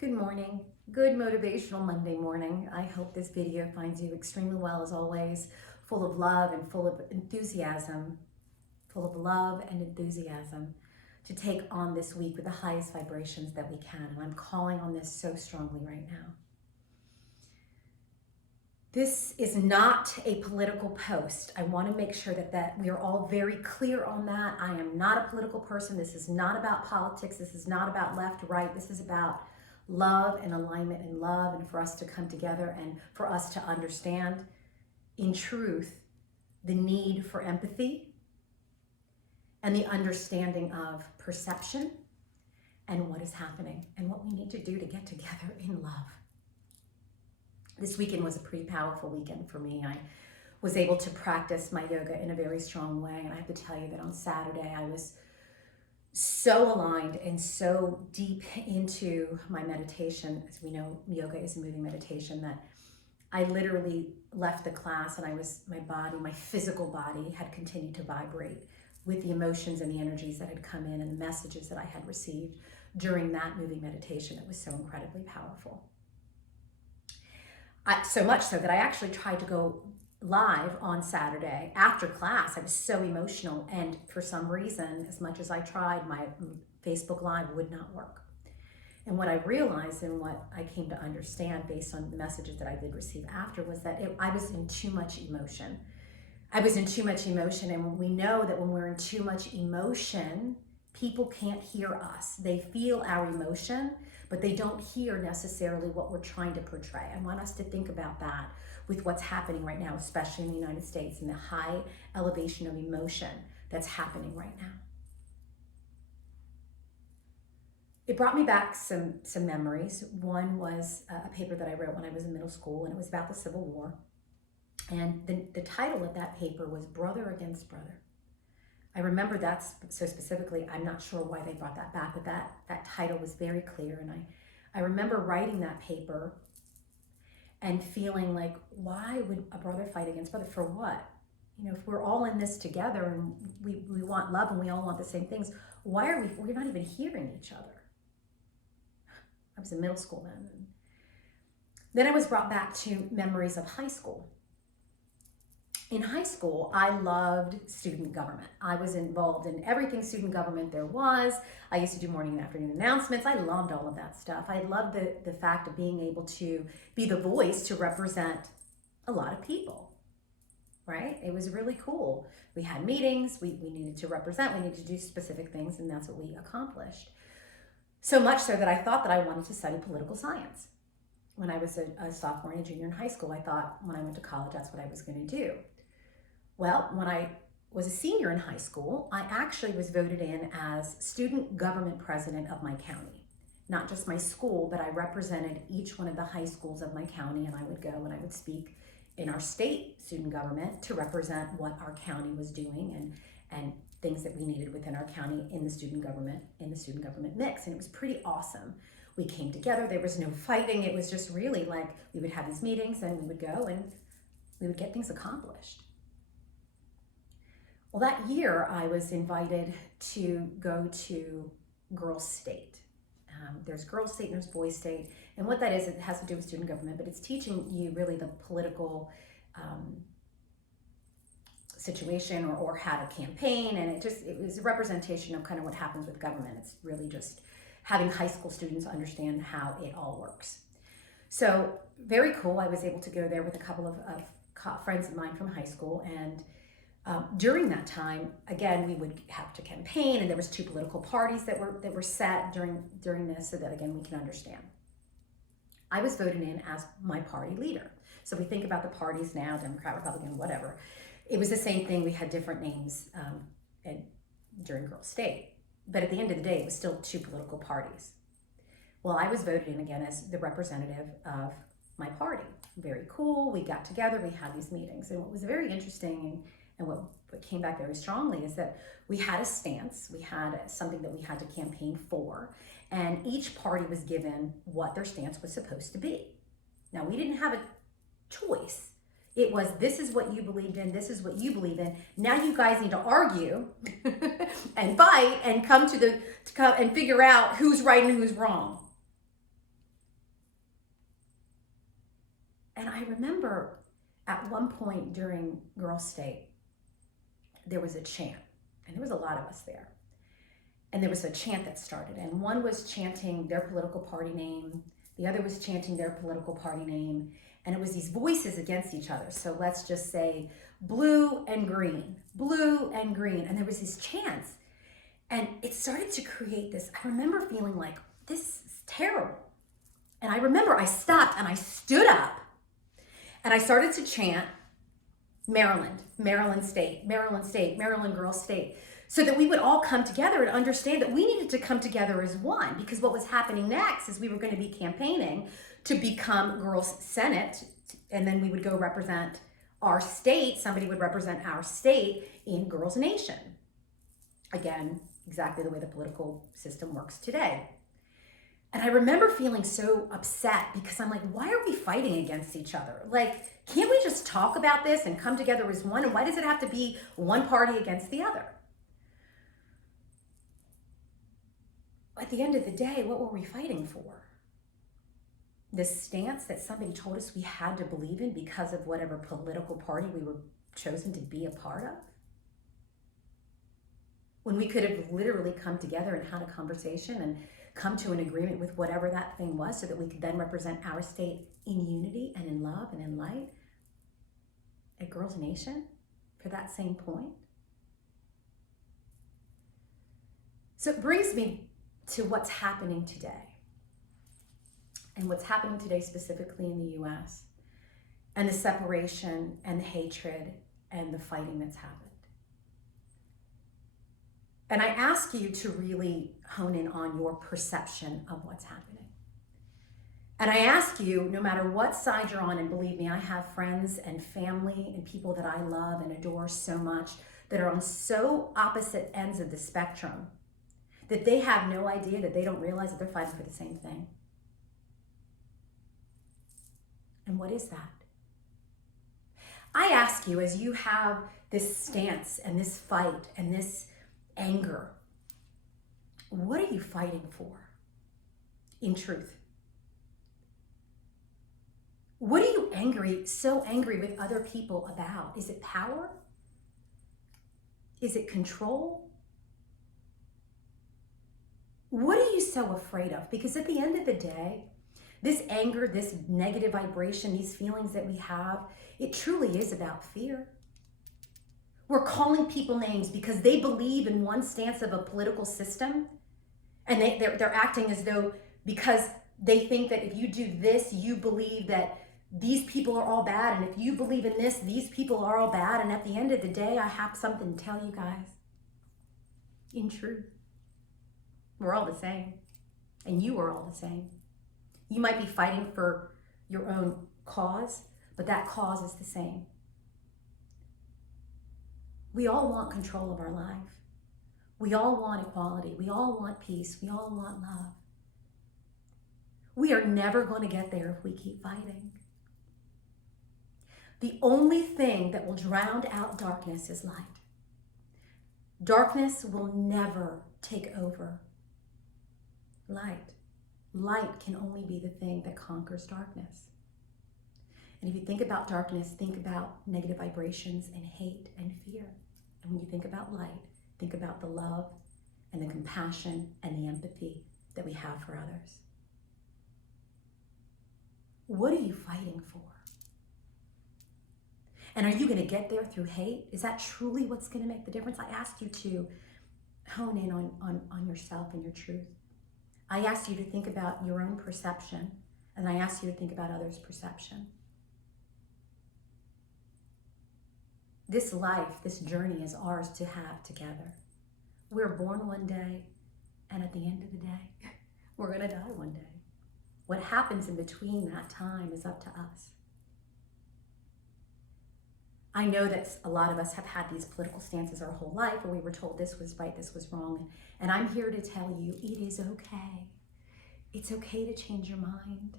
Good morning. Good Motivational Monday morning. I hope this video finds you extremely well as always, full of love and full of enthusiasm, to take on this week with the highest vibrations that we can. And I'm calling on this so strongly right now. This is not a political post. I want to make sure that we are all very clear on that. I am not a political person. This is not about politics. This is not about left, right. This is about love and alignment and love, and for us to come together and for us to understand in truth the need for empathy and the understanding of perception and what is happening and what we need to do to get together in love. This weekend was a pretty powerful weekend for me. I was able to practice my yoga in a very strong way, and I have to tell you that on Saturday I was so aligned and so deep into my meditation. As we know, yoga is a moving meditation, that I literally left the class and my physical body had continued to vibrate with the emotions and the energies that had come in and the messages that I had received during that moving meditation. It was so incredibly powerful. So much so that I actually tried to go live on Saturday after class. I was so emotional, and for some reason, as much as I tried, my Facebook Live would not work. And what I realized and what I came to understand based on the messages that I did receive after was that I was in too much emotion. And we know that when we're in too much emotion, people can't hear us. They feel our emotion, but they don't hear necessarily what we're trying to portray. I want us to think about that with what's happening right now, especially in the United States, and the high elevation of emotion that's happening right now. It brought me back some memories. One was a paper that I wrote when I was in middle school, and it was about the Civil War. And the title of that paper was Brother Against Brother. I remember that so specifically. I'm not sure why they brought that back, but that title was very clear. And I remember writing that paper and feeling like, why would a brother fight against brother? For what? If we're all in this together and we want love and we all want the same things, why are we're not even hearing each other? I was in middle school then. And then I was brought back to memories of high school. In high school, I loved student government. I was involved in everything student government there was. I used to do morning and afternoon announcements. I loved all of that stuff. I loved the fact of being able to be the voice to represent a lot of people, right? It was really cool. We had meetings, we needed to represent, we needed to do specific things, and that's what we accomplished. So much so that I thought that I wanted to study political science. When I was a sophomore and a junior in high school, I thought when I went to college, that's what I was going to do. Well, when I was a senior in high school, I actually was voted in as student government president of my county. Not just my school, but I represented each one of the high schools of my county, and I would go and I would speak in our state student government to represent what our county was doing and things that we needed within our county in the student government mix. And it was pretty awesome. We came together, there was no fighting. It was just really like we would have these meetings and we would go and we would get things accomplished. Well, that year I was invited to go to Girls State. There's Girls State and there's Boys State. And what that is, it has to do with student government, but it's teaching you really the political situation or how to campaign. And it was a representation of kind of what happens with government. It's really just having high school students understand how it all works. So very cool. I was able to go there with a couple of friends of mine from high school, and during that time, again, we would have to campaign, and there was 2 political parties that were set during this, so that again we can understand. I was voted in as my party leader. So we think about the parties now, Democrat, Republican, whatever. It was the same thing. We had different names during Girls State, but at the end of the day, it was still 2 political parties. Well, I was voted in again as the representative of my party. Very cool. We got together. We had these meetings, and what was very interesting and what came back very strongly is that we had a stance, we had something that we had to campaign for, and each party was given what their stance was supposed to be. Now, we didn't have a choice. It was, this is what you believed in, this is what you believe in. Now you guys need to argue and fight and come and figure out who's right and who's wrong. And I remember at one point during Girls State, there was a chant, and there was a lot of us there. And there was a chant that started, and one was chanting their political party name, the other was chanting their political party name, and it was these voices against each other. So let's just say blue and green, and there was these chants, and it started to create this. I remember feeling like, this is terrible. And I remember I stopped and I stood up and I started to chant Maryland, Maryland State, Maryland State, Maryland Girls State, so that we would all come together and understand that we needed to come together as one, because what was happening next is we were going to be campaigning to become Girls Senate, and then we would go represent our state. Somebody would represent our state in Girls Nation. Again, exactly the way the political system works today. And I remember feeling so upset because I'm like, why are we fighting against each other? Like, can't we just talk about this and come together as one? And why does it have to be one party against the other? At the end of the day, what were we fighting for? This stance that somebody told us we had to believe in because of whatever political party we were chosen to be a part of? When we could have literally come together and had a conversation and come to an agreement with whatever that thing was, so that we could then represent our state in unity and in love and in light at Girls Nation for that same point. So it brings me to what's happening today, and what's happening today specifically in the US, and the separation and the hatred and the fighting that's happened. And I ask you to really hone in on your perception of what's happening. And I ask you, no matter what side you're on, and believe me, I have friends and family and people that I love and adore so much that are on so opposite ends of the spectrum that they have no idea, that they don't realize that they're fighting for the same thing. And what is that? I ask you, as you have this stance and this fight and this anger, what are you fighting for in truth? What are you so angry with other people about? Is it power? Is it control? What are you so afraid of? Because at the end of the day, this anger, this negative vibration, these feelings that we have, it truly is about fear. We're calling people names because they believe in one stance of a political system, and they're acting as though, because they think that if you do this, you believe that these people are all bad, and if you believe in this, these people are all bad. And at the end of the day, I have something to tell you guys. In truth, we're all the same, and you are all the same. You might be fighting for your own cause, but that cause is the same. We all want control of our life. We all want equality. We all want peace. We all want love. We are never going to get there if we keep fighting. The only thing that will drown out darkness is light. Darkness will never take over light. Light can only be the thing that conquers darkness. And if you think about darkness, think about negative vibrations and hate and fear. And when you think about light, think about the love and the compassion and the empathy that we have for others. What are you fighting for? And are you going to get there through hate? Is that truly what's going to make the difference? I ask you to hone in on yourself and your truth. I ask you to think about your own perception, and I ask you to think about others' perception. This life, this journey is ours to have together. We're born one day, and at the end of the day, we're going to die one day. What happens in between that time is up to us. I know that a lot of us have had these political stances our whole life, where we were told this was right, this was wrong, and I'm here to tell you it is okay. It's okay to change your mind.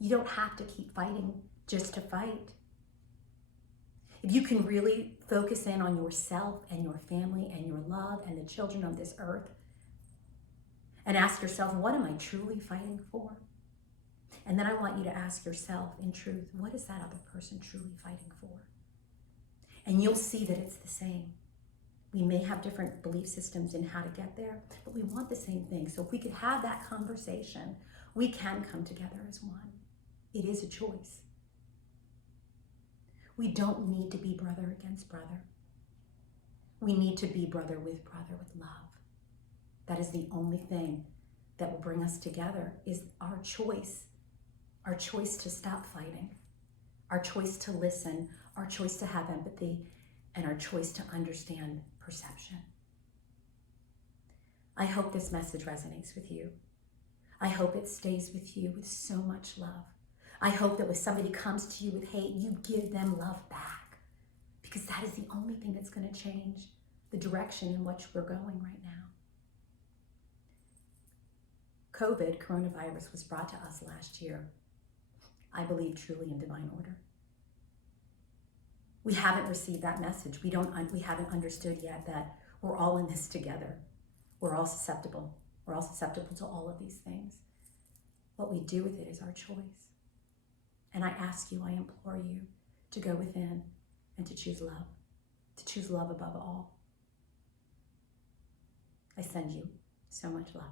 You don't have to keep fighting just to fight. If you can really focus in on yourself and your family and your love and the children of this earth, and ask yourself, what am I truly fighting for? And then I want you to ask yourself, in truth, what is that other person truly fighting for? And you'll see that it's the same. We may have different belief systems in how to get there, but we want the same thing. So if we could have that conversation, we can come together as one. It is a choice. We don't need to be brother against brother. We need to be brother with love. That is the only thing that will bring us together, is our choice to stop fighting, our choice to listen, our choice to have empathy, and our choice to understand perception. I hope this message resonates with you. I hope it stays with you with so much love. I hope that when somebody comes to you with hate, you give them love back, because that is the only thing that's going to change the direction in which we're going right now. Coronavirus, was brought to us last year, I believe truly in divine order. We haven't received that message. We haven't understood yet that we're all in this together. We're all susceptible. We're all susceptible to all of these things. What we do with it is our choice. And I ask you, I implore you to go within and to choose love above all. I send you so much love.